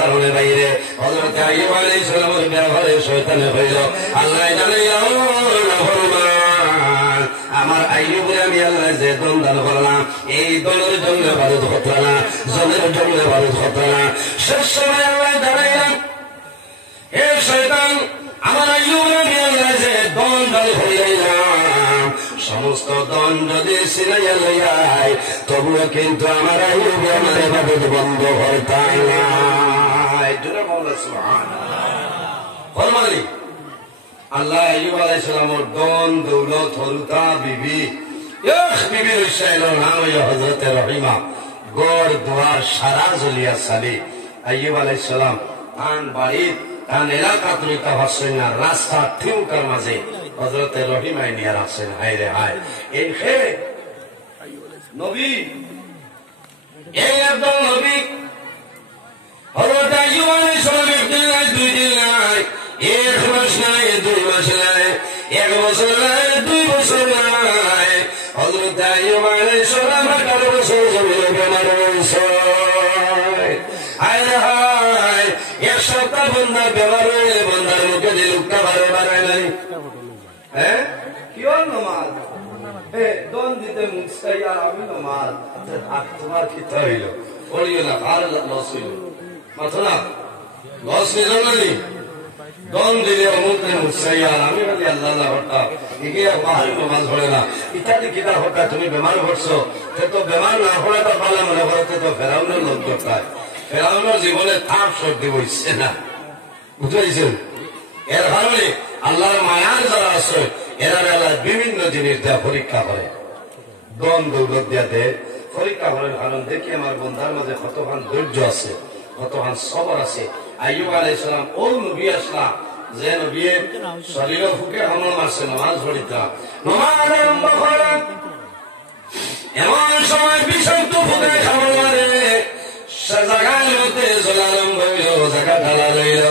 কারণে বাইরে হযরত আইয়ুব আলাইহিস সালামের ব্যবহারে শয়তানে হইল আল্লাহ জানে আমার আইয়ুবরে আমি আল্লাহ যে দন দান করলাম এই দলের জন্য বারুদ হতো না জলের জন্য বারুদ হতো না শেষ সময় আল্লাহ দাঁড়াইলাম হে শয়তান আমার আইয়ুবরে আমি আল্লাহ যে দন দান হইলাম সমস্ত দন যদি সিনাইয়া লইয়াই তবুও কিন্তু আমার আইয়ুব আমার ইবাদত বন্ধ করতাম না জোরে বলো সুবহানাল্লাহ ফরমানি আল্লাহ আইয়ুব আলাইহিস সালামের দন দৌলত হরুতা বিবি বিবি রইসাইল নাম হইল হযরত রহিমা গড় দুয়ার সারা জ্বলিয়া সালি আইয়ুব আলাইহিস সালাম আন বাড়ি আন এলাকা তুইতা হচ্ছেন না রাস্তা ঠিউকার মাঝে হযরত রহিমায় নিয়ে রাখছেন হায় রে হায় এই হে নবী এই একদম নবী হযরত আইয়ুব আলাইহিস সালাম একদিন নাই দুই দিন নাই এক মাস নাই 2 মাস নাই 1 বছর নাই 2 বছর নাই হযরত আইয়ুব আলাইহিস সালাম 18 বছর জমিনে বেমার হয়েছে হায় রে হায় এক সপ্তাহ বন্ধা বেমার হয়ে বন্ধার মুখে যে লুকটা বাড়ায় নাই হ্যাঁ কি হল নমাজ দন দিতে মুস্তাই আর আমি নমাজ তোমার কি হইল বলিও না আর লস হইল মাথা না লস নিল না দন দিলে অমুক মুস্তাই আর আমি বলি আল্লাহ হঠাৎ এগিয়ে বাহারি নমাজ পড়ে না ইত্যাদি কিতাব হঠাৎ তুমি বেমার পড়ছো তো বেমার না পড়াটা ভালো মনে করতে তো ফেরাউনের লোক করতায় ফেরাউনের জীবনে তাপ সর্দি বইছে না বুঝতে পারছেন এর কারণে আল্লাহর মায়ার যারা আছে এরা আল্লাহ বিভিন্ন জিনিস দেয়া পরীক্ষা করে দন দৌলত দিয়া দেয় পরীক্ষা করেন কারণ দেখি আমার বন্ধার মাঝে কতখান ধৈর্য আছে কতখান সবর আছে আইয়ুব আলাইহিস সালাম ও নবী আসলাম যে নবী শরীর ফুকে হামলা মারছে নামাজ পড়িতা নামাজ আরম্ভ করেন এমন সময় বিষাক্ত ফুকে হামলা মারে সে জায়গায় মধ্যে জলারম্ভ হইল জায়গা ঢালা রইল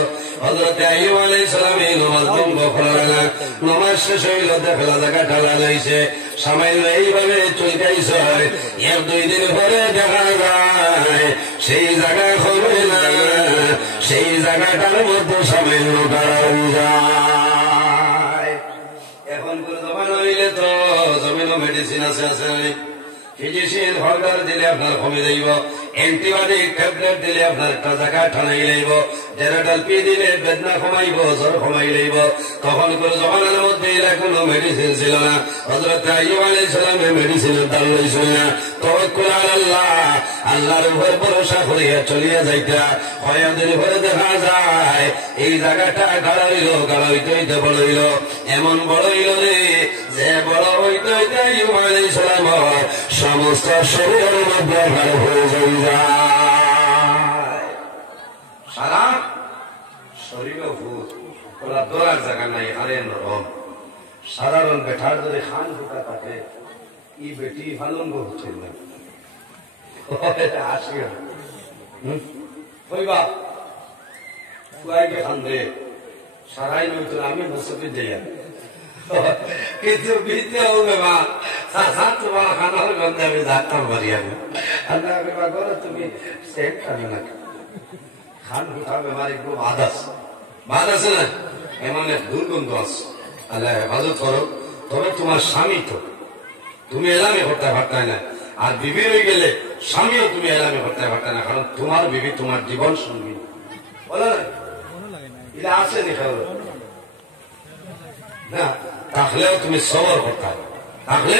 হযরত আইয়ুব আলাইহিস সালাম এই নামাজ বন্ধ করলেন না নামাজ শেষ হইল দেখলা জায়গা ঢালা রইছে সামান্য এইভাবে চলতেইছে এক দুই দিন পরে দেখা যায় সেই জায়গা হবে না সেই জায়গাটার মধ্যে সামান্য ঢালা হয়ে যায় এখন করে জমানো হইলে তো জমিনও মেডিসিন আছে ফিজিশিয়ান হরদার দিলে আপনার কমে যাইব অ্যান্টিবায়োটিক ট্যাবলেট দিলে আপনার একটা জায়গা ঠানাই লাইব জেনারেল পি দিলে বেদনা কমাইব জ্বর কমাই লাইব তখন করে জমানার মধ্যে এরা কোনো মেডিসিন ছিল না হযরত আইয়ুব আলাইহিস সালামের মেডিসিনের দাম লইছিল না তাওয়াক্কুল আলাল্লাহ আল্লাহর উপর ভরসা করিয়া চলিয়া যাইতা কয়েকদিন পরে দেখা যায় এই জায়গাটা গাড়া হইতে হইতে বড় হইল এমন বড় হইল রে যে বড় হইতে হইতে আইয়ুব আলাইহিস সালাম সমস্ত শরীরের মধ্যে ভালো হয়ে যায় সারা শরীরও ভূত ওরা দৌড়ার জায়গা নাই আরে নরম সাধারণ বেঠার যদি খান ফুটা থাকে ই বেটি ফালঙ্গ হচ্ছে না আসি কইবা কুয়াইকে খান দে সারাই নইতো আমি বসতে যাই কিন্তু বিদ্যে হবে মা তোমার খানা হবে বন্ধে আমি ডাক্তার মারি আমি আল্লাহ করো তুমি সেট খাবে না খান ফুটা বেমারি খুব বাদ আছে না এমন এক দুর্গন্ধ আছে আল্লাহ হেফাজত করো তবে তোমার স্বামী তো তুমি এলামে করতে পারতাই না আর বিবি হয়ে গেলে স্বামীও তুমি এলামে করতে পারতাই না কারণ তোমার বিবি তোমার জীবন সঙ্গী বলো না এটা আছে না তাহলেও তুমি সবর করতে তাহলে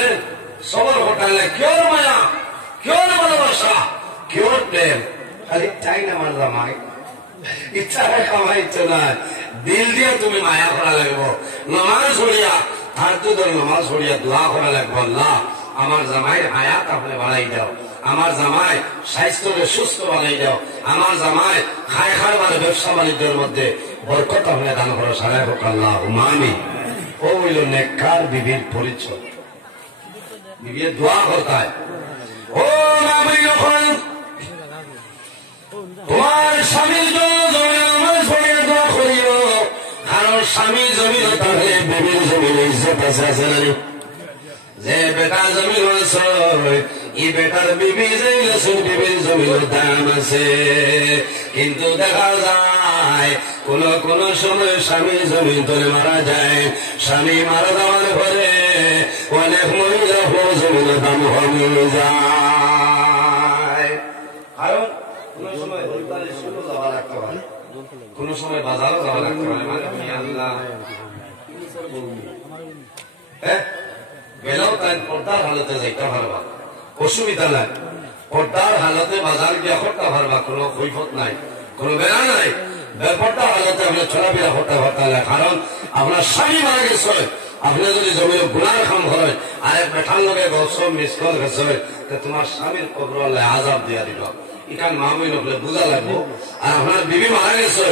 সবর করতে কেউ মায়া কেউ ভালোবাসা কেউ প্রেম খালি চাই না আমার জামাই ইচ্ছা কামাইতো না দিল দিয়ে তুমি মায়া করা লাগবো নমাজ ছড়িয়া আর তো নমাজ ছড়িয়া দোয়া করা লাগবো না আমার জামাই হায়াত আপনি বাড়াই দাও আমার জামাই স্বাস্থ্যকে সুস্থ বানাই দাও আমার জামাই খায় খাবার ব্যবসা বাণিজ্যের মধ্যে বরকত আপনি দান করো সারাই হোক আল্লাহ মামি ও হইল নেককার বিবির পরিচয় বিবির দোয়া করতায় ও মামি যখন তোমার স্বামীর জন্য নামাজ পড়িয়া দোয়া করিও কারণ স্বামী জমিন তাহলে বিবির জমিন ইজ্জত আছে না যে বেটা জমিন আছে এই বেটার বিবি যে গেছেন বিবির জমির দাম আছে, কিন্তু দেখা যায় কোন কোন সময় স্বামী জমি ধরে মারা যায়, স্বামী মারা যাওয়ার পরে অনেক মহিলা জমির দাম কমে যায়। কারণ কোন সময় স্কুলে যাওয়া লাগতে পারে, কোন সময় বাজারও যাওয়া লাগতে পারে, মানে গেলেও তাই পর্দার হালতে যাইতে পারবা, অসুবিধা নাই। পর্দার হালতে বাজার গিয়া করতে পারবা, কোনো কৈফত নাই, কোনো বেড়া নাই। বেপর্দার হালতে আপনার চলাফেরা করতে পারতে না, কারণ আপনার স্বামী মারা গেছে, আপনি যদি জমির গুণার কাম করেন আর এক বেঠার লগে সব মিস করে গেছে, তোমার স্বামীর কবর আজাব দিয়া দিব। এখান মাহবুব হলে বোঝা লাগবো। আর আপনার বিবি মারা গেছে,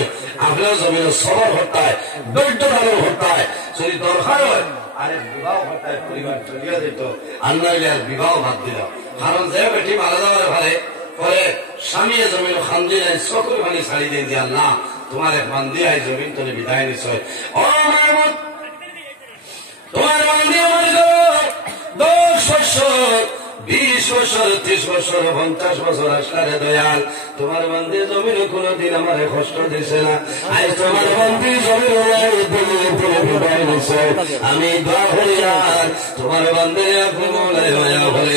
আপনার জমির সবর হত্যায় দৈত্য ভালো হত্যায় যদি দরকার হয় আরে বিবাহ হত্যায় পরিবার চলিয়া যেত, আল্লাহ বিবাহ বাদ দিল। কারণ যে বেটি মারা যাওয়ার ফলে পরে স্বামী জমির খান্দি নাই, চকুর পানি ছাড়ি দিয়ে যে আল্লাহ তোমার এক বান্দি আই জমিন তোরে বিদায় নিশ্চয়। ও মাহমুদ, তোমার বান্দি আমার 10 বছর 20 বছর 30 বছর 50 বছর আসলে দয়াল তোমার বান্দি জমির কোনদিন আমার কষ্ট দিছে না। আজ তোমার বান্দি জমির বিদায় নিছে, আমি দোয়া করি আর তোমার বান্দি আপনি মৌলায় মায়া বলে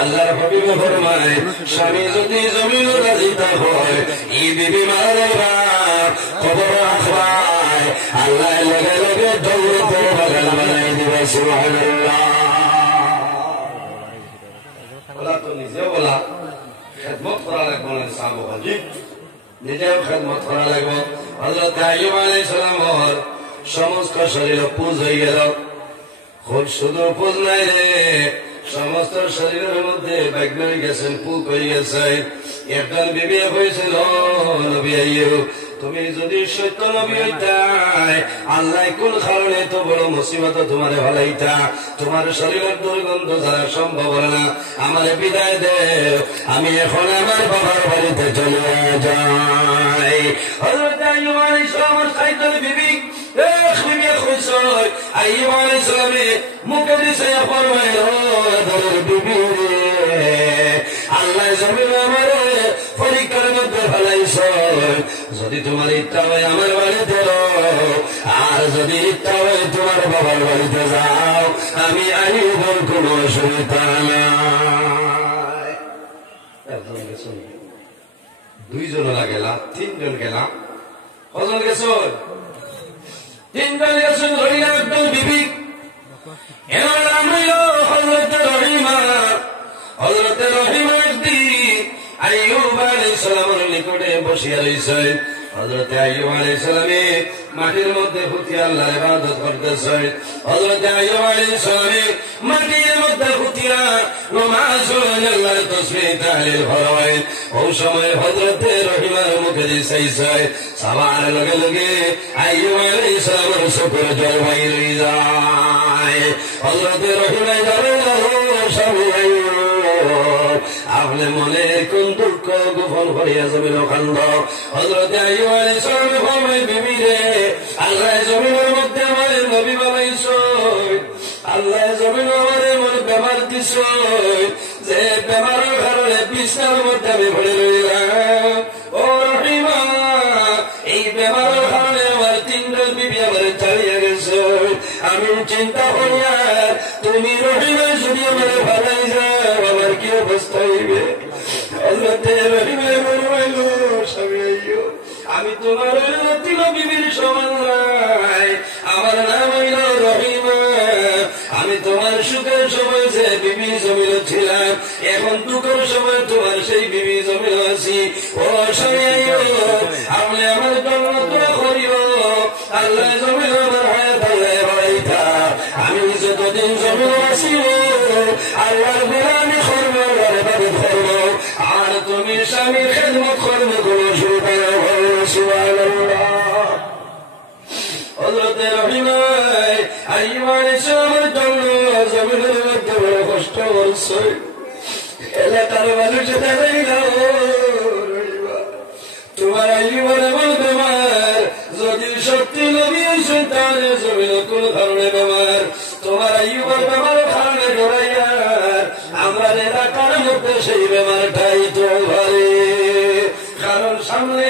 আল্লাহর হাবিব ফরমায়, স্বামী যদি জমিন রাজিতা হয় এই বিবি মারা যাইবা কবর রাখবায়, আল্লাহ লগে লগে দৌড়তে বাগান বানাই দিবে। সুবহানাল্লাহ। তো নিজেও বলা খেদমত করা লাগবো না, সাহাবী নিজেও খেদমত করা লাগবো। হযরত আইয়ুব আলাইহিস সালামের সমস্ত শরীর পুজ হয়ে গেল, শুধু পুজ নাই রে, সমস্ত শরীরের মধ্যে বৈজ্ঞানিক গেছেন পুক হয়ে গেছে। একজন বিবি হয়েছিল, নবী আইয়ুব তুমি যদি সত্য নবী হইতাই আল্লাহ কোন কারণে তো বড় মুসিবত তোমার হলাইতা, তোমার শরীরের দুর্গন্ধ যারা সম্ভব না, আমার বিদায় দে, আমি এখন আমার বাবার বাড়িতে চলে যাই। হযরত আইয়ুব আলাইহিস সালামের সাইদের বিবি আইয়ুব আলাইহিস সালামে মুখে দিছে ফরমাইল, বিবি আল্লাহ জমিন আমার পরীক্ষার মধ্যে ফেলাইছ, যদি তোমার ইচ্ছা হয় আমার বাড়িতে আর যদি ইচ্ছা হয় তোমার বাবার বাড়িতে যাও, আমি আইয়ুবের কোন অসুবিধা নাই। দুইজন গেলা, 3 জন গেলাম, কজন গেছ? 3 জন গেছেন। রহিলা একদম বিবি, এনার নাম হইল হযরত রহিমা। হযরত রহিমা একদিন আইয়ুব আলাইহিস সালামের নিকটে বসিয়া রইছে। হযরত আইয়ুব আলাইহিস সালামে মাটির মধ্যে ফুটি আল্লাহর ইবাদত করতেছে। হযরত আইয়ুব আলাইহিস সালামে মাটির মধ্যে ফুটিয়া নামাজ পড়েন, আল্লাহর তাসবিহ তাহলিল করেন। ওই সময় হযরত রহিমার মুখে দিছে সবার লগে লগে আইয়ুব আলাইহিস সালামের চোখের জল বাইর হয়ে যায়। হযরত রহিমা বলেন, স্বামী আইয়ুব আপনি মনে কোন দুঃখ গোপন করিয়া জমিন কান্দ? হযরত আইয়ুব আলাইহিস সালাম ফরমায়, বিবি রে আল্লাহ জমিনের মধ্যে আমার নবী বানাইছ, আল্লাহ জমিন আমার এমন বেমার দিছ যে বেমারের কারণে বিছানার মধ্যে আমি পড়ে রইলাম। ও রহিমা, এই বেমারের কারণে আমার 3 জন বিবি আমার চালিয়ে গেছে। আমি চিন্তা করি আর তুমি রহিমা যদি আমার ভালাই যাও আমার কি অবস্থা হইবে? হযরত রহিমা বলল, স্বামী আইয়ুব আমি তোমার বিবির সমান নাই, আমার নাম হইল রহিমা। আমি তোমার সুখের সময় যে বিবি জমিল ছিলাম, এখন দুঃখের সময় তোমার সেই বিবি জমিল আছি। ও স্বামী আইয়ুব আপনি আমার জন্য দোয়া করিও, আল্লাহ জমিল আমার হায়াত আল্লাহ বাড়াইতা, আমি যতদিন জমিল আছি আল্লাহর গোলামি করব, আল্লাহর ইবাদত করব, আর তুমি স্বামীর খেদমত করবে, কোন অসুবিধা হবে না। সুবহানাল্লাহ। হযরত রহিমা আইয়ুব আলাইহিস সালামের জন্য জমিনের মধ্যে বড় কষ্ট করছে। এলাকার মানুষ তোমার আইয়ুবের এমন বেমার, যদি সত্যি নবী হইছে তাহলে জমিন কোন ধরনের বেমার, তোমার আইয়ুবের বেমার কারণে ডরাইয়া আমরা এলাকার সেই বেমারটাই তো ঘরে। কারণ সামনে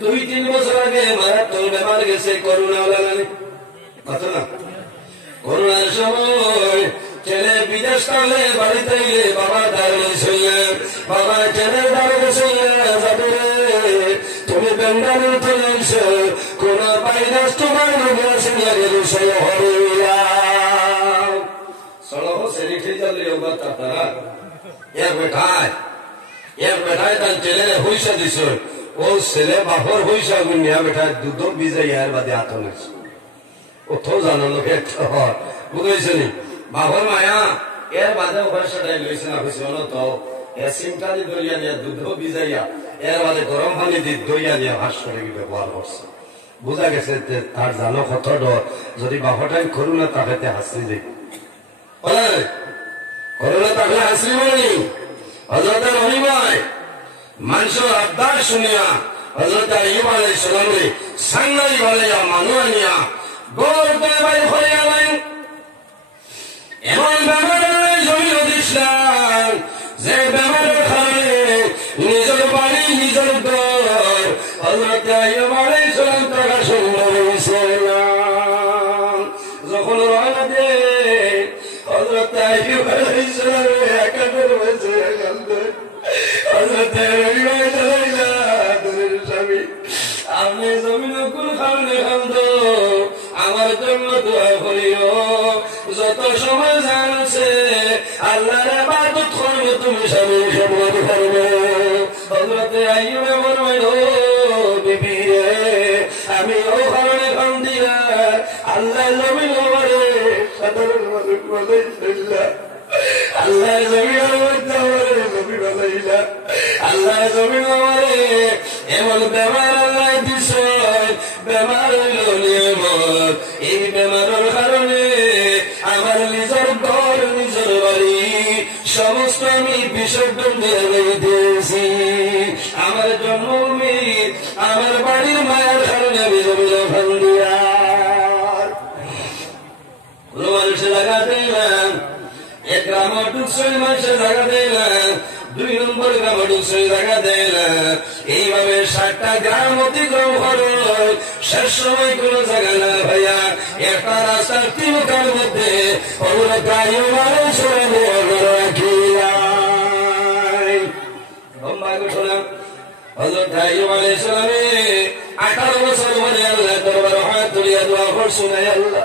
2-3 বছর আগে মারাত্মক বেমার গেছে করোনা, কত না করোনার সময় ছেলে বিদেশ কালে বাড়িতে গিয়ে বাবা দাঁড়িয়ে ছিলেন, বাবা ছেলে দাঁড়িয়ে ছিলেন, যাবে তুমি বেঙ্গালু চলেছ, কোন ভাইরাস তোমার রোগে আসিয়া গেল সেই হরিয়া সড়ক সেরি খেয়ে যাবে তারা এক বেটায় তার ছেলে হইসা দিছ, ও ছেলে বাপর হইসা গুনিয়া বেটায় দুধ বিজয় এর বাদে আতঙ্ক কোথাও জানো লোকে বুঝেছে নি বাপর মায়া এর বাদে পয়সাটাই লইছে না হয়েছে তো এর সিমটালি দইয়া নিয়ে দুধ ভিজাইয়া এর বাদে গরম পানি দিয়ে দইয়া নিয়ে ভাস করে ব্যবহার করছে। বোঝা গেছে তার জানো কত ডর, যদি বাপটাই করোনা তাকে হাসি যাই করোনা তাহলে হাসি বলি হযরতের অনিময় মানুষের আবদার শুনিয়া হযরত আইয়ুব আলাইহিস সালামে সাংনাই বলিয়া মানুয়ানিয়া গোর করে বাড়ি হয়ে গেলেন। এমন বেমারের জমিন দিছিলাম যে বেমারের খালে নিজের বাড়ি নিজের ঘর হযরত আইয়ুব আলাইহিস সালাম টাকা সম্ভব হয়েছে না। যখন রওনা দেন হযরত আইয়ুব আলাইহিস সালাম একা করে বসে কাঁদতেন। হযরত আইয়ুব আলাইহিস সালাম স্বামী আপনি জমিন কোন খামনে খান্দ আমার জন্য দোয়া করিও, যত সময় জানছে আল্লাহর ইবাদত করব তুমি স্বামী সম্মান করবে। হযরত আইয়ুব বললেন ও বিবি রে আমি ও কারণে কান্দি না, আল্লাহ জমিন আমারে সাধারণ মানুষ বানাইছিলা, আল্লাহ জমিন আমারে নবী বানাইলা, আল্লাহ জমিন আমারে এমন বেমার আল্লাহ দিছ, বেমার হইল নিয়মত। এই বেমারের কারণে আমার নিজের ঘর নিজের বাড়ি সমস্ত আমি বিসর্জন দিয়ে দিয়েছি। আমার জন্মভূমি আমার বাড়ির মায়ের কারণে আমি জমিন ওখান দিয়া কোন মানুষের জায়গা দিলাম, এক গ্রামের টুকসই মানুষের জায়গা দিলাম, 2 নম্বর গ্রামের টুকসই জায়গা দিলাম। এইভাবে 7টা গ্রাম অতিক্রম করো, শেষ সময় কোন জায়গা না ভাইয়া একটা রাস্তার 3 কার মধ্যে হযরত আইয়ুব আলাইহিস সালামে 18 বছর বলে আল্লাহ দরবারে হাত তুলিয়া দোয়া করছেন, আল্লাহ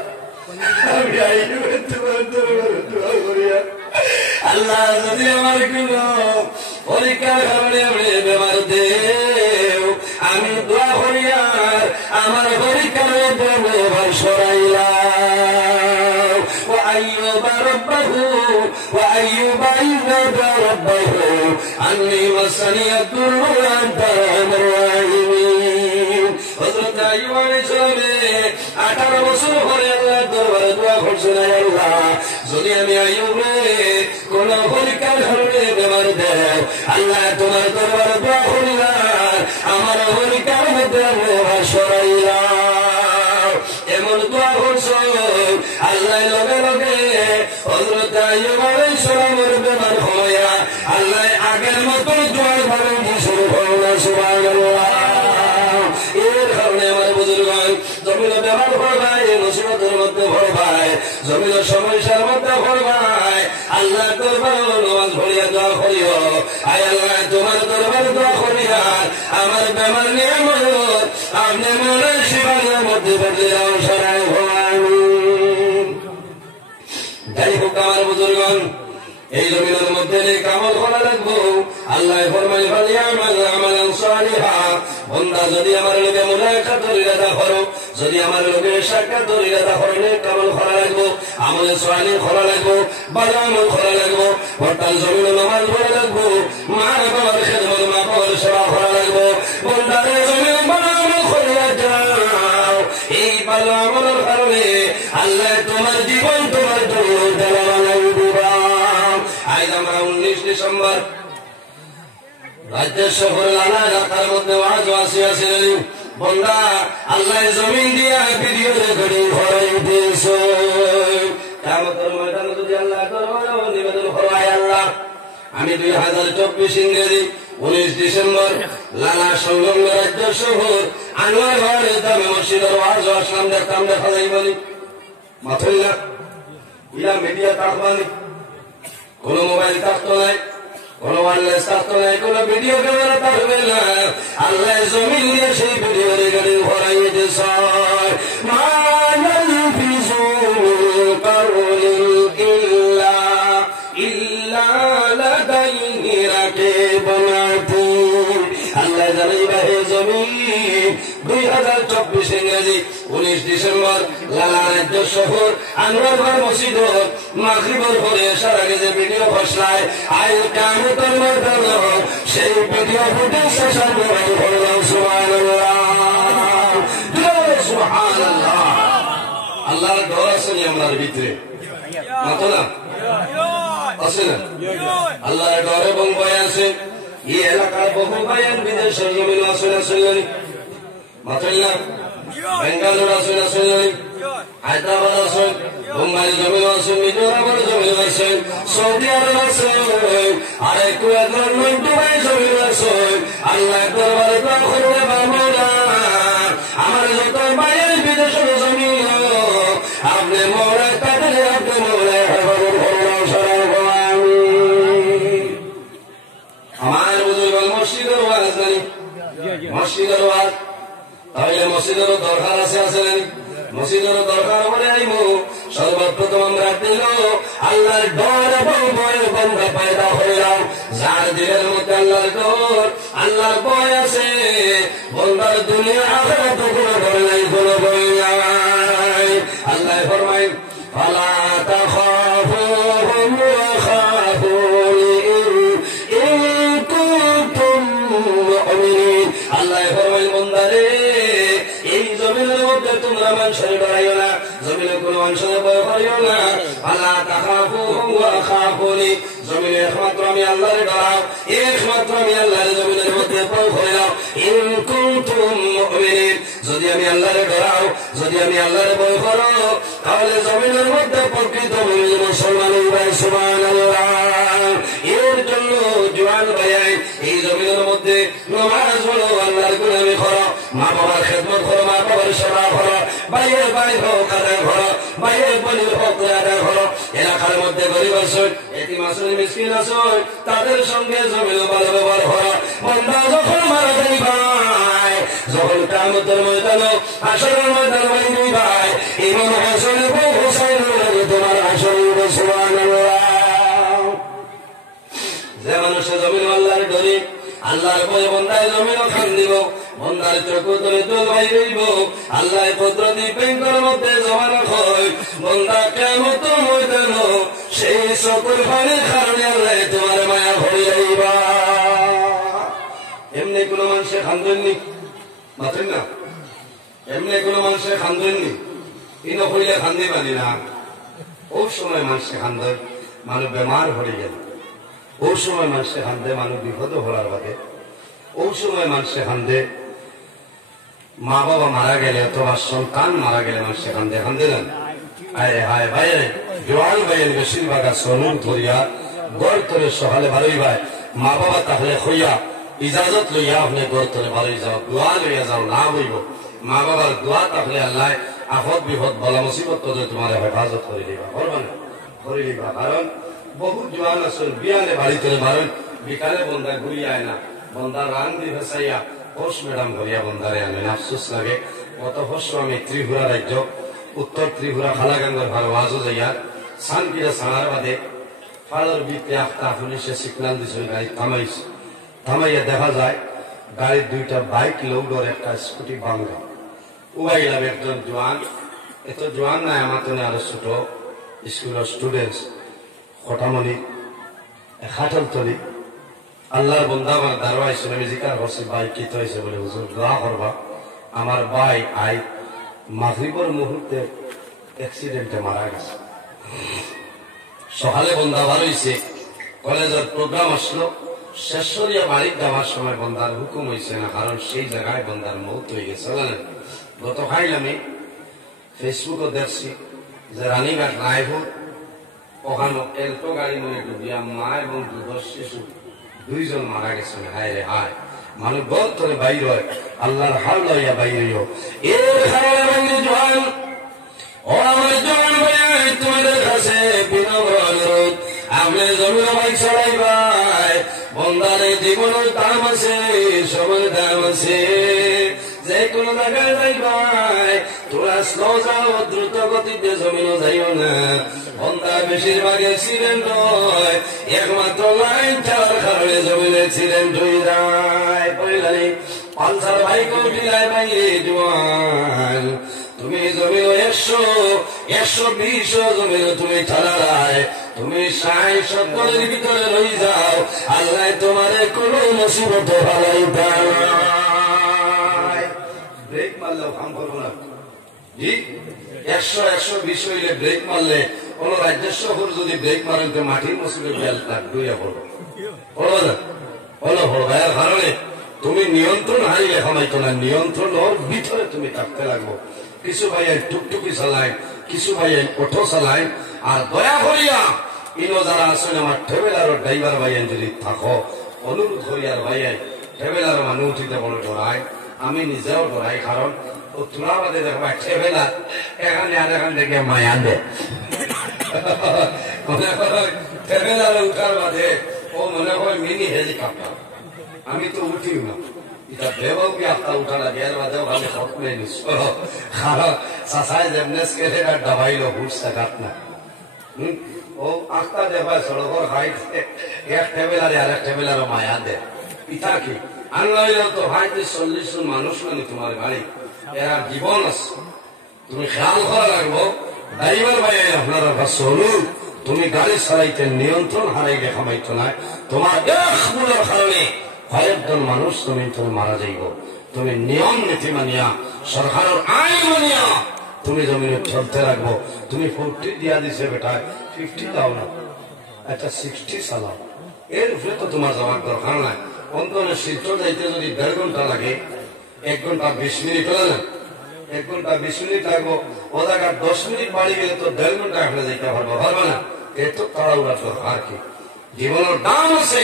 আমি আইয়ুবের তোমার দরবারে দোয়া করিয়া আল্লাহ যদি আমার কোন পরীক্ষার কারণে আমি বেমার দেও, আমি দোয়া করিয়া আমার পরীক্ষার বেমার সরাইলাম। وأيوب ربه وأيوب أيوب ربه أني مسني الضر وأنت أرحم الراحمين। হযরত আইয়ুব আলাইহিস সালামে 18 বছর পরে আল্লাহর দরবারে দোয়া করছেন, আল্লাহ যদি আমি আইয়ুবে কোন পরীক্ষার কারণে বেমার দেও, আল্লাহ তোমার দরবারে দোয়া করিলাম আমার পরীক্ষার মধ্যে বেমার সরাইলাম। এমন দোয়া করছো আল্লাহ লগে লগে হযরত আইয়ুব আলাইহিস সালামের বেমার হইয়া আল্লাহ আগের মতো দোয়ার ভালো শুরু করলেন। সুবহানাল্লাহ। এর কারণে আমার বুজুর্গগণ জমিন বেমার পড়বাই, মুসিবতের মধ্যে পড়বাই, জমিন সমস্যার মধ্যে পড়বাই, আল্লাহ দরবারে নামাজ পড়িয়া দোয়া করিও, আয় আল্লাহ তোমার দরবারে দোয়া করিয়া আমার বেমার নিয়ামত আপনি মনে শিবানের মধ্যে বদলে দাও সরাই ভগবান। যাই হোক আমার বুজুর্গগণ এই জমিনের মধ্যে কামল করা লাগবো। আল্লাহ ফরমাই আমালান সালিহা, বান্দা যদি আমার লোকে মুলাকাতের ইরাদা করো, যদি আমার লোকে সাক্ষাতের ইরাদা করো, কামল করা লাগবো, আমলে সালিহ করা লাগবো, ভালো আমল করা লাগবো, বর্তমান জমিনে নামাজ পড়া লাগবো, মা বাবার খেদমত মা বাবার সেবা করা লাগবো। বান্দারে জমিনে ভালো আমল করিয়া যাও, এই ভালো আমলের কারণে আল্লাহ তোমার জীবন তোমার জন্য দেওয়া বানাই দিবা। আজ আমরা 19 ডিসেম্বর রাজ্যের শহরে নানা এলাকার মধ্যে ওয়াজ আসিয়াছিলেন। বন্দা আল্লাহ জমিন দিয়া ভিডিও রেকর্ডিং করাই দিয়েছে। কিয়ামতের ময়দানে যদি আল্লাহ দরবারে নিবেদন করায়, আল্লাহ আমি 2024 ইংরেজি 19 ডিসেম্বর লালা সংলগ্ন রাজ্য শহর আনোয়ার ঘরে দামে মসজিদের ওয়াজ আসলাম দেখতাম দেখা যাই বলি মাথুই না ইয়া মিডিয়া থাকবানি কোন মোবাইল থাকতো নাই কোন ওয়ারলেস থাকতো নাই কোন ভিডিও ক্যামেরা থাকবে না আল্লাহ জমিন দিয়ে সেই ভিডিও রেকর্ডিং করাইয়ে দিয়েছে মা ইয়ালফিজু কাউলিন ইল্লা লাদাইহি রাকিবুন আতীদ আল্লাহ জানাইবা হে জমিন 2024 ইংরেজি 19 ডিসেম্বর লালা রাজ্য শহর আনোয়ার মসজিদ মাগরিবের পরে সারা গেছে ভিডিও ফসলায় আই কিয়ামতের ময়দানে সেই ভিডিও ফুটেজ শেষার পরে বললাম সুবহানাল্লাহ সুবহানাল্লাহ আল্লাহর ডর আছে আমরার ভিতরে মাতো না আছে না আল্লাহর ডর এবং ভয় আছে এই এলাকার বহু বায়ান বিদেশের জমিন আসলে মাথাইলা বেঙ্গালুরু আসলে হায়দ্রাবাদ আছে মুম্বাই জমিন আছে মিজোরামের জমিন আছে সৌদি আরব আছে আর কুয়েতের দুবাই জমিন আছে আল্লাহ দরবারে দোয়া করলে বামনা আমার যত বায়ান বিদেশের জমিন আপনি মৌলা কাটলে আপনি মৌলা আমার বুজুর্গ মসজিদের ওয়াজ জানি মসজিদের ওয়াজ তাহলে মসজিদেরও দরকার আছে মসজিদেরও দরকার বলে আইব সর্বপ্রথম আমরা দিল আল্লাহর ডর এবং ভয়ের বন্ধা পয়দা হইলাম যার দিলের মধ্যে আল্লাহর ডর আল্লাহর ভয় আছে বন্ধার দুনিয়া আখিরাতে কোনো ভয় নাই কোনো ভয় নাই আল্লাহ ফরমায় ফালা তাখাফুহুম ওয়া খাফুনি ইন কুনতুম মুমিনিন আল্লাহ ফরমায় বন্দারে এই জমিনের মধ্যে তোমরা মানুষের ডরাইও না জমিনে কোন মানুষের ভয় করিও না আল্লাহ তাখাফুহুম ওয়া খাফুনি জমিনে একমাত্র আমি আল্লাহরে ডরাও একমাত্র আমি আল্লাহর জমিনের মধ্যে ভয় করিও ইন কুনতুম মুমিনিন যদি আমি আল্লাহরে ডরাও যদি আমি আল্লাহরে ভয় করো তাহলে জমিনের মধ্যে প্রকৃত মুমিন মুসলমান হইবে সুবহানাল্লাহ এর জন্য জওয়ান ভাই এই জমিনের মধ্যে নামাজ পড়ো আল্লাহর গোলামি করো মা বাবার খেদমত করো মা বাবার সেবা করো বাইরের বাড়ি হোক আদায় করো বাইরের বলির হোক আদায় করো এলাকার মধ্যে গরিব আছে এতিম আছে মিসকিন আছে তাদের সঙ্গে জমিন ভালো ব্যবহার করো বন্দা যখন মারা যাই ভাই যখন কিয়ামতের ময়দানে হাসরের ময়দানে ভাই ভাই ইমাম হাসান এবং হুসাইন তোমার হাসর সুবহানাল্লাহ যে মানুষের জমিন আল্লাহর ডরে আল্লাহর ভয়ে বন্দায় জমিনও খান দিব বন্দার চোখ ধরে দোল ভাই রইব আল্লাহ কুদরতি ব্যাংকের মধ্যে জমা রাখয় বন্দা কিয়ামত ময়দান সেই চোখের পানির কারণে আল্লাহ তোমার মায়া ভরে যাইবা এমনি কোন মানুষের খান্দননি মাথেন না এমনি কোন মানুষের খান্দননি ইনো হইলে খান্দি পানি না ওই সময় মানুষের খান্দন মানুষ বেমার হয়ে গেল ওই সময় মানুষের খান্দে মানুষ বিপদ হওয়ার বাদে ওই সময় মানুষের খান্দে মা বাবা মারা গেলে অথবা সন্তান মারা গেলে মানুষের খান্দে খান্দে না আরে হায় ভাই জোয়ান ভাইয়ের বেশিরভাগ সনুর ধরিয়া গড় তরে সকালে ভালোই ভাই মা বাবা তাহলে হইয়া ইজাজত লইয়া আপনি গড় তরে ভালোই যাও দোয়া লইয়া যাও না হইব মা বাবার দোয়া তাহলে আল্লাহ আফত বিপদ বলা মুসিবত তোদের তোমার হেফাজত করে দিবা করবেন করে দিবা কারণ বহু জোয়ান আসল বিয়ানে বাড়ি করে মারেন বিকালে বন্দা ঘুরিয়ে আয় না বন্দা রান দি ভেসাইয়া হোস ম্যাডাম ঘুরিয়া বন্দারে আনেন আফসোস লাগে গত হোস আমি ত্রিপুরা রাজ্য উত্তর ত্রিপুরা খালাগাঙ্গর ভার ওয়াজও যাইয়া শান্তিরা সানার বাদে ফাড়ার বিতে আফতা পুলিশে সিগনাল দিছিল গাড়ি থামাইয়া দেখা যায় গাড়ির দুইটা বাইক লোড আর একটা স্কুটি বাঙ্গা উবাইলাম একজন জোয়ান এত জোয়ান নাই আমার তো আরো ছোট স্কুলের স্টুডেন্টস কটামণি খাটল তলি আল্লাহর বন্দা আমার দারোয়াই শুনে জিকার করছে ভাই কি হয়েছে বলে হুজুর দোয়া করবা আমার ভাই আই মাগরিবের মুহূর্তে অ্যাক্সিডেন্টে মারা গেছে সকালে বন্দা বার হয়েছে কলেজের প্রোগ্রাম আসলো শেষ করিয়া বাড়ির যাওয়ার সময় বন্দার হুকুম হয়েছে না কারণ সেই জায়গায় বন্দার মৌত হয়ে গেছে জানেন গতকাল আমি ফেসবুকে দেখছি যে রানীঘাট রায়পুর ওখানে এলটো গাড়ি নিয়ে ডুবিয়া মা এবং দুধর শিশু দুইজন মারা গেছেন। হায় রে হায়, মানুষ বহুত করে বাইর হয়, আল্লাহর হাল লইয়া বাইর হইও। এর কারণে জোয়ান ও আমার জোয়ান ভাই, তোমাদের কাছে বিনম্র অনুরোধ, আপনি জমিন ভাই ছড়াই ভাই, বন্ধারে জীবনের দাম আছে, সময় দাম আছে, যে কোনো জায়গায় যাই ভাই, তোরা স্লো যাও, দ্রুত গতিতে জমিনও যাইও না। বন্ধা বেশিরভাগ অ্যাক্সিডেন্ট হয়, একমাত্র লাইন চালার কারণে জমিনে অ্যাক্সিডেন্ট হয়ে যায়। পালসার বাইক ঢিলায় বাইরে জোয়ান, তুমি জমিন 100-120 জমিন তুমি চালায়, তুমি 60-70 ভিতরে রয়ে যাও, আল্লাহ তোমারে কোন মুসিবত ভালাই দেয়। ব্রেক মারলেও কাম করবো না জি, 100-120 হইলে ব্রেক মারলে কোন রাজ্যের শহর যদি ব্রেক মারেন তো মাটির মুসিবত ডুইয়া পড়বো, পড়বো না, পড়বো এর কারণে তুমি নিয়ন্ত্রণ হারিয়ে খামাইতো না, নিয়ন্ত্রণ ওর ভিতরে তুমি থাকতে লাগবো। কিছু ভাইয়াই টুকটুকি চালায়, কিছু ভাইয়াই অটো চালায়, আর দয়া করিয়া ইনো যারা আছেন আমার ট্রেভেলার ড্রাইভার ভাইয়ান যদি থাকো, অনুরোধ করিয়ার ভাইয়াই ট্রেভেলার মানুষ উঠিতে বড় ডরায়, আমি নিজেও ডরাই, কারণ ও তোলা বাদে দেখবা ট্রেভেলার এখানে আর এখান থেকে মায়া দে মনে করো ট্রেভেলার উঠার বাদে ও মনে হয় মিনি হেলিকপ্টার, আমি তো উঠিও না, এটা ভেবেও কি আপনার উঠা লাগে, এর বাদেও ভালো স্বপ্নে নিশ্চয় চাষায় যেমনেস কেটে ডাবাইল হুসতে কাট না ও আখটা দেখায় সড়কর হাইট এক টেবেলারে আর এক টেবেলারও মায়া দে পিতা কি আনলাইলেও তো হাইতে 40 জন মানুষ মানে তোমার গাড়ি, এরা জীবন আছে, তুমি খেয়াল করা লাগবো। ড্রাইভার ভাই আপনারা চলুন, তুমি গাড়ি চালাইতে নিয়ন্ত্রণ হারাইলে খামাইতো না, তোমার একগুলোর কারণে কয়েকজন মানুষ তুমি মারা যাইব। তুমি নিয়ম নীতি মানিয়া, সরকারের আইন মানিয়া তুমি জমিনে চলতে রাখবো। তুমি 40 দিয়া দিছে বেটা, 50 দাও না, আচ্ছা 60 চালাও, এর উপরে তো তোমার যাওয়ার দরকার নাই। অন্তরে শিলচর যাইতে যদি 1.5 ঘন্টা লাগে, 1 ঘন্টা 20 মিনিট হলে না, 1 ঘন্টা 20 মিনিট লাগবো, ও জায়গায় 10 মিনিট বাড়ি গেলে তো 1.5 ঘন্টা আপনি যাইতে পারবো, পারবে না? এত তাড়াহুড়া দরকার কি? জীবনের দাম আছে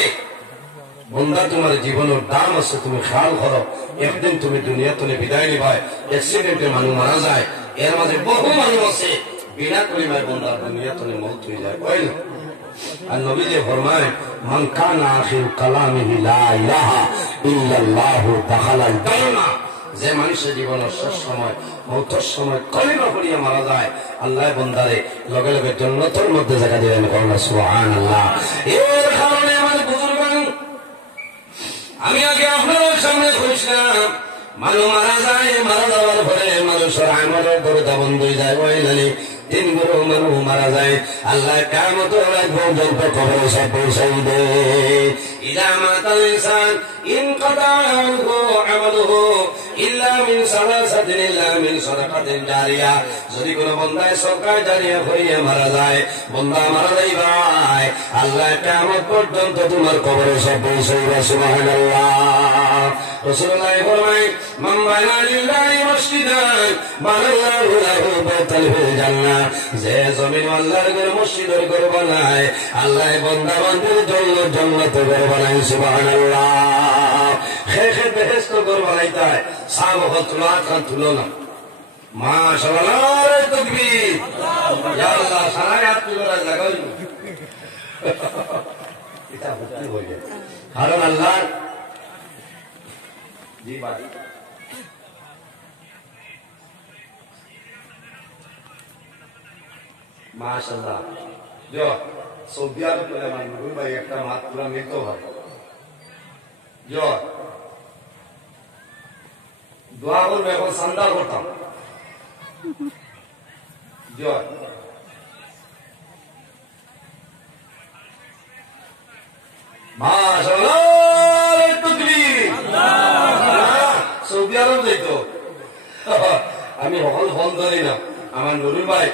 বন্ধা, তোমার জীবনের দাম আছে, তুমি খেয়াল করো। একদিন তুমি দুনিয়া তুলে বিদায় নিবাই, অ্যাক্সিডেন্টে মানুষ মারা যায়, এর মাঝে বহু মানুষ আছে বিনা পরিমাণ বন্ধা দুনিয়া তুলে মৌত হয়ে যায়। আর নবী যে ফরমায়, মান কানা আখিরু কালামিহি লা ইলাহা ইল্লাল্লাহু দাখালাল জান্নাহ, যে মানুষের জীবনের শেষ সময় মৌতের সময় কলিমা পড়িয়া মারা যায়, আল্লাহ বন্দারে লগে লগে জান্নাতের মধ্যে জায়গা দিলেন। করোনা সুবহানাল্লাহ। এর কারণে আমার বুজুর্গ, আমি আগে আপনার সামনে খুঁজলাম, মানুষ মারা যায়, মারা যাওয়ার পরে মানুষের আমলের দরজা বন্ধ হয়ে যায়, ওই জানি 3 গুরু মানুষ মারা যায়, আল্লাহ কিয়ামত পর্যন্ত কবরে সব পৌঁছাই দেয়। ইযা মাতাল ইনসান ইনকাতা আনহু আমালুহু ইল্লা মিন সালাসাতিন ইল্লা মিন সাদাকাতিন জারিয়া, যদি কোন বান্দায় সদকা জারিয়া হইয়া মারা যায়, বান্দা মারা যায় ভাই, আল্লাহ কিয়ামত পর্যন্ত তোমার কবরে সব পৌঁছাইবে। সুবহানাল্লাহ। রাসূলুল্লাহ ফরমায়, মান বানা লিল্লাহি মসজিদান বানাল্লাহু লাহু বাইতাল ফিল জান্নাহ, যে জমিন আল্লাহর ঘর মসজিদের ঘর বানায়, আল্লাহ বান্দা বান্দির জন্য জান্নাতের ঘর বানায়। সুবহানাল্লাহ। খেখে বেহেশত ঘর বানাইতে হয়, সাহাবা তুলা খান তুলো না, মাশাআল্লাহ, তাকবীর, ইয়া আল্লাহ, সারা রাত তুলো না লাগাই এটা হতে হইবে, কারণ আল্লাহ জি ভাই মাশাআল্লাহ। जो सऊदी अरब में मालूम भाई एक मात पूरा मिलतो है, जो दुआ को मैं को संदा करता हूं, जो माशाअल्लाह, तकबीर, सऊदी अरब देखो আমি হল ফোন ধরি না, আমার নুরুল ভাই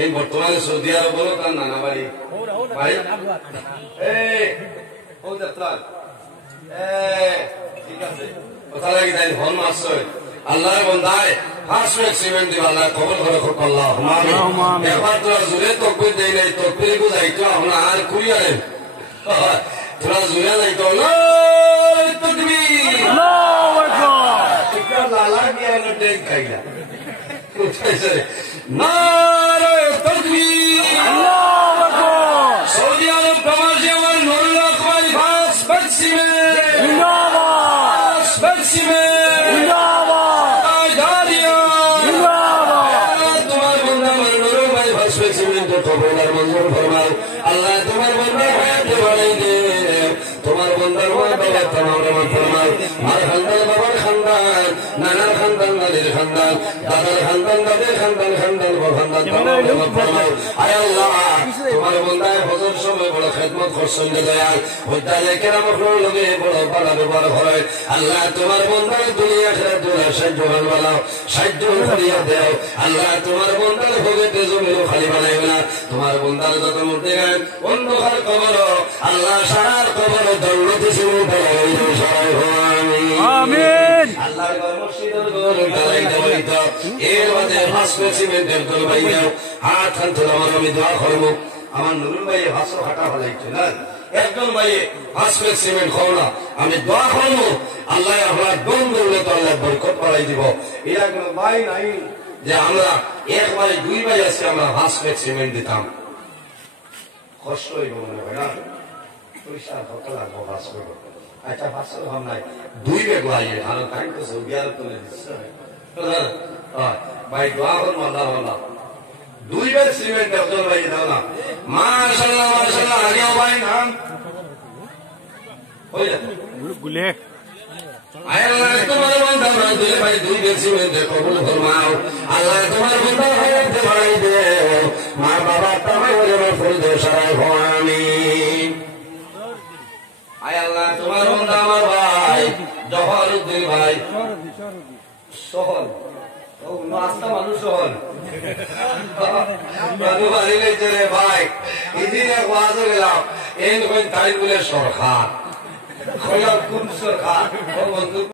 এই বর্তমানে সৌদি আরব হলো তার নানা বাড়ি, ঠিক আছে, কথা লাগি তাই ফোন মারছ, আল্লাহ বন্দায় ফার্স্ট সিমেন্ট দিব আল্লাহ কবল করে খুব আল্লাহ একবার তোরা জুড়ে তকবির দেই নাই তকবির বুঝাইতো আমরা আর কুড়ি আনেন তোরা জুড়ে যাইতো তকবির লালা গিয়ে টেক খাইলা নারায়ে তাকবীর সৌদি আরব প্রবাসী আমার নুরুল হক ভাই ফাস বাকসিমে জিন্দাবাদ বাকসিমে জিন্দাবাদ আজারিয়া জিন্দাবাদ তোমার বন্ধু আমার নুরুল ভাই ফাস বাকসিমে তো কবুল মঞ্জুর ফরমাও আল্লাহ তোমার বন্ধু হায়াতে বাড়াই দে তোমার বন্দার বাবা তোমার রহমত ফরমাও আর খানদান বাবার খানদান নানার খানদান নানির খানদান দাদার খানদান দাদের খানদান খানদান খানদান তোমার রহমত ফরমাও আয় আল্লাহ তোমার বন্দায় হজর সময় বড় খেদমত করছেন দয়াল হইতালে কেরাম লগে বড় বালা ব্যবহার করে আল্লাহ তোমার বন্দার দুনিয়া খেলা দুনিয়া সাহায্য বানাও সাহায্য করিয়া দেও আল্লাহ তোমার বন্দার ভোগেতে জমিও খালি বানাইবে না তোমার বন্দার যত মধ্যে গান অন্ধকার কবর আল্লাহ সারার কবর দৌলতে শুরু করে সবাই আমিন আল্লাহর ঘর মসজিদের ঘর ঢালাই দেওয়াইত এর মাঝে ভাস্কর সিমেন্টের দল বাইগাও হাত খান তোলা আমার আমি দোয়া করবো আমার নুরুল ভাই ভাস্কর হাঁটা ফেলাইছে না একজন ভাই ভাস্কর সিমেন্ট খাও না আমি দোয়া করবো আল্লাহ আপনার দম দৌলে তো আল্লাহ বরকত বাড়াই দিব এরা কোনো ভাই নাই যে আমরা এক ভাই দুই ভাই আছি আমরা ভাস্কর সিমেন্ট দিতাম কষ্ট হইব মনে হয় না পয়সা কত লাগবো ভাস্কর আচ্ছা ভাস্কর ভাব নাই দুই বেগ লাগিয়ে আর টাইম তো সৌদি আরব তুলে দিচ্ছে ভাই দোয়া করুন আল্লাহ আল্লাহ দুই বেগ সিমেন্ট একজন ভাই দাও না মাশাআল্লাহ মাশাআল্লাহ আলিয়া ভাই নাম হয়ে যাবে গুলে আল্লাহ তোমার বন্ধা দুই ভাই দুই বেগ সিমেন্ট কবুল ফরমাও আল্লাহ তোমার বন্ধা হায়াতে বাড়াই দেও মা বাবা তোমার ফুল দে সারাই আমিন আয় আল্লাহ তোমার বন্ধা আমার ভাই জহরউদ্দিন ভাই শহর ও নাস্তা মানুষ শহর বাবু বাড়ি গেছে রে ভাই এদিন এক ওয়াজ গেলাম এই কোন তাই বলে সরকার কোন সরকার ও বন্ধু